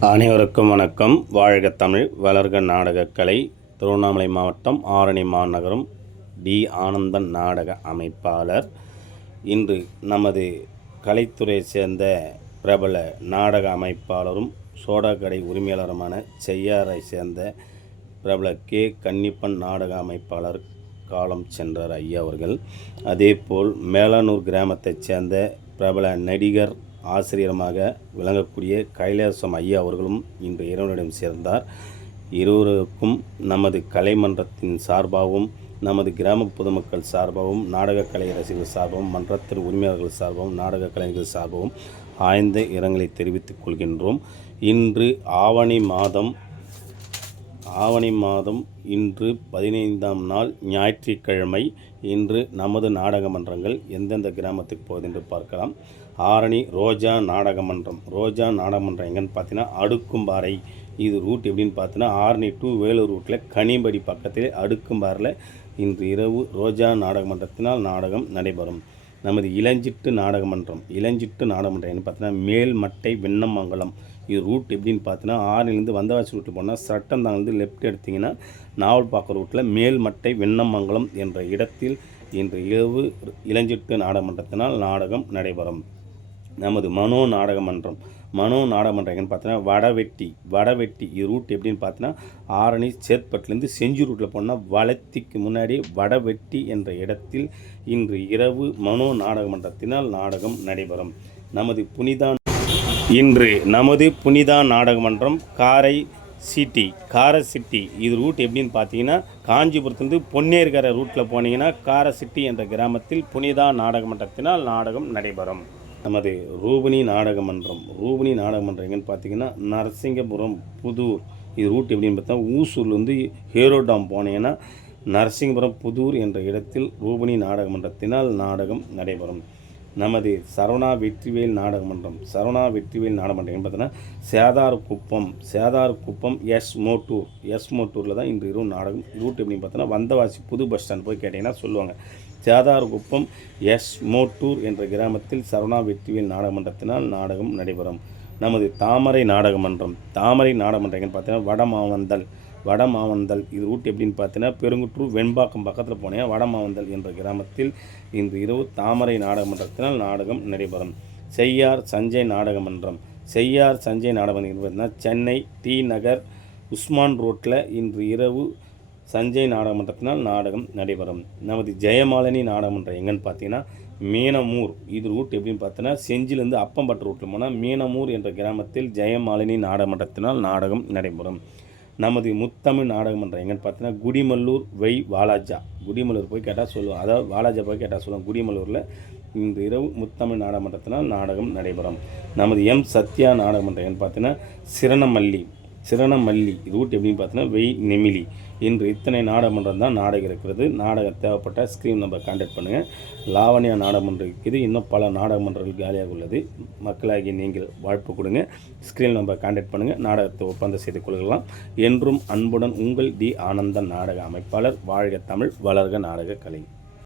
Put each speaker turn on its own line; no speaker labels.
அனைவருக்கும் வணக்கம். வாழ்க தமிழ் வளர்க நாடகக்கலை திருவண்ணாமலை மாவட்டம் ஆரணி மாநகரம் டி. ஆனந்தன் நாடக அமைப்பாளர். இன்று நமது கலைத்துறையை சேர்ந்த பிரபல நாடக அமைப்பாளரும் சோடா கடை உரிமையாளருமான செய்யாரை சேர்ந்த பிரபல கே. கன்னிப்பன் நாடக அமைப்பாளர் காலம் சென்றார் ஐயா அவர்கள். அதேபோல் மேலானூர் கிராமத்தைச் சேர்ந்த பிரபல நடிகர் ஆசிரியருமாக விளங்கக்கூடிய கைலாசம் ஐயா அவர்களும் இன்று இறைவனிடம் சேர்ந்தார். இருவருக்கும் நமது கலைமன்றத்தின் சார்பாகவும் நமது கிராம பொதுமக்கள் சார்பாகவும் நாடகக் கலை ரசிகர்கள் சார்பாகவும் மன்றத்தின் உரிமையாளர்கள் சார்பாகவும் நாடக கலைஞர்கள் சார்பாகவும் ஆய்ந்த இரங்கலை தெரிவித்துக் கொள்கின்றோம். இன்று ஆவணி மாதம் ஆவணி மாதம் இன்று பதினைந்தாம் நாள் ஞாயிற்றுக்கிழமை இன்று நமது நாடக மன்றங்கள் எந்தெந்த கிராமத்துக்கு போகுது என்று பார்க்கலாம். ஆரணி ரோஜா நாடக மன்றம். ரோஜா நாடக மன்றம் எங்கன்னு பார்த்தீங்கன்னா அடுக்கும்பாறை. இது ரூட் எப்படின்னு பார்த்தீங்கன்னா ஆரணி டு வேலூர் ரூட்டில் கனிம்படி பக்கத்தில் அடுக்கும்பாரில் இன்று இரவு ரோஜா நாடக மன்றத்தினால் நாடகம் நடைபெறும். நமது இளஞ்சிட்டு நாடக மன்றம். இளஞ்சிட்டு நாடக மன்றம் என்ன பார்த்தீங்கன்னா மேல்மட்டை வெண்ணமங்கலம் இது ரூட் எப்படின்னு பார்த்தீங்கன்னா ஆறிலேருந்து வந்தவாசி ரூட்டில் போனால் சட்டந்தாங்கிலிருந்து லெஃப்ட் எடுத்திங்கன்னா நாவல்பாக்கம் ரூட்டில் மேல்மட்டை வெண்ணமங்கலம் என்ற இடத்தில் இன்று இரவு இளஞ்சிட்டு நாடகமன்றத்தினால் நாடகம் நடைபெறும். நமது மனோ நாடக மன்றம் மனோ நாடக மன்றம் பார்த்தீங்கன்னா வடவெட்டி. வடவெட்டி இது ரூட் எப்படின்னு பார்த்தீங்கன்னா ஆரணி சேத்பட்டுலேருந்து செஞ்சு ரூட்டில் போனால் வளத்திக்கு முன்னாடி வடவெட்டி என்ற இடத்தில் இன்று இரவு மனோ நாடக மன்றத்தினால் நாடகம் நடைபெறும். நமது புனிதான் இன்று நமது புனிதா நாடகமன்றம் காரை சிட்டி கார சிட்டி. இது ரூட் எப்படின்னு பார்த்தீங்கன்னா காஞ்சிபுரத்துலேருந்து பொன்னேர்கரை ரூட்டில் போனீங்கன்னா கார சிட்டி என்ற கிராமத்தில் புனிதா நாடகமன்றத்தினால் நாடகம் நடைபெறும். நமது ரூபினி நாடக மன்றம் ரூபினி நாடக எங்கன்னு பார்த்தீங்கன்னா நரசிங்கபுரம் புதூர். இது ரூட் எப்படின்னு பார்த்தா ஊசூர்லேருந்து ஹேரோ டாம் போனீங்கன்னா நரசிங்கபுரம் புதூர் என்ற இடத்தில் ரூபினி நாடகமன்றத்தினால் நாடகம் நடைபெறும். நமது சரவணா வெற்றிவேல் நாடக மன்றம். சரவணா வெற்றிவேல் நாடக மன்றம் பார்த்தீங்கன்னா Zethar Kuppam. Zethar Kuppam S Mottur. S மோட்டூரில் தான் இன்று இரவு நாடகம். ரூட் எப்படின்னு பார்த்தோன்னா வந்தவாசி புது பஸ் ஸ்டாண்ட் போய் கேட்டிங்கன்னா சொல்லுவாங்க. சேதார்குப்பம் எஸ் மோட்டூர் என்ற கிராமத்தில் சரவணா வெற்றிவேல் நாடக மன்றத்தினால் நாடகம் நடைபெறும். நமது தாமரை நாடக மன்றம். தாமரை நாடக மன்றம் பார்த்தீங்கன்னா வடமாவந்தல். வடமாவந்தல் இது ரூட் எப்படின்னு பார்த்தீங்கன்னா பெருங்குற்றூர் வெண்பாக்கம் பக்கத்தில் போனே வட மாவந்தல் என்ற கிராமத்தில் இன்று இரவு தாமரை நாடக மன்றத்தினால் நாடகம் நடைபெறும். செய்யார் சஞ்சய் நாடக மன்றம் செய்யார் சஞ்சய் நாடக மன்றம் பார்த்தீங்கன்னா சென்னை டி நகர் உஸ்மான் ரோட்டில் இன்று இரவு சஞ்சய் நாடக மன்றத்தினால் நாடகம் நடைபெறும். நமது ஜெயமாலினி நாடகமன்றம் எங்கன்னு பார்த்தீங்கன்னா மீனமூர். இது ரூட் எப்படின்னு பார்த்தீங்கன்னா செஞ்சிலேருந்து அப்பம்பட்டு ரூட்டில் போனால் மீனமூர் என்ற கிராமத்தில் ஜெயமாலினி நாடகமன்றத்தினால் நாடகம் நடைபெறும். நமது முத்தமிழ் நாடகமன்றம் எங்கன்னு பார்த்தீங்கன்னா குடிமல்லூர் வை வாலாஜா. குடிமல்லூர் போய் கேட்டால் சொல்லுவோம் அதாவது வாலாஜா போய் கேட்டால் சொல்லுவோம் குடிமல்லூரில் இந்த இரவு முத்தமிழ் நாடகமன்றத்தினால் நாடகம் நடைபெறும். நமது எம். சத்யா நாடகமன்றம் எங்கன்னு பார்த்தீங்கன்னா சிரணமல்லி. சிரணமல்லி. ரூட் எப்படின்னு பார்த்தீங்கன்னா வெய் நெமிலி. இன்று இத்தனை நாடகமன்றம் தான் நாடகம் இருக்கிறது. நாடகம் தேவைப்பட்ட ஸ்க்ரீன் நம்பர் கான்டாக்ட் பண்ணுங்கள் லாவண்யா நாடகமன்றம் இருக்குது. இன்னும் பல நாடகமன்றங்கள் காலியாக உள்ளது. மக்களாகி நீங்கள் வாழ்ப்பு கொடுங்க. ஸ்க்ரீன் நம்பர் கான்டாக்ட் பண்ணுங்கள் நாடகத்தை ஒப்பந்தம் செய்து கொள்ளலாம் என்றும் அன்புடன் உங்கள் டி ஆனந்தன் நாடக அமைப்பாளர் வாழ்க தமிழ் வளர்க நாடக கலை.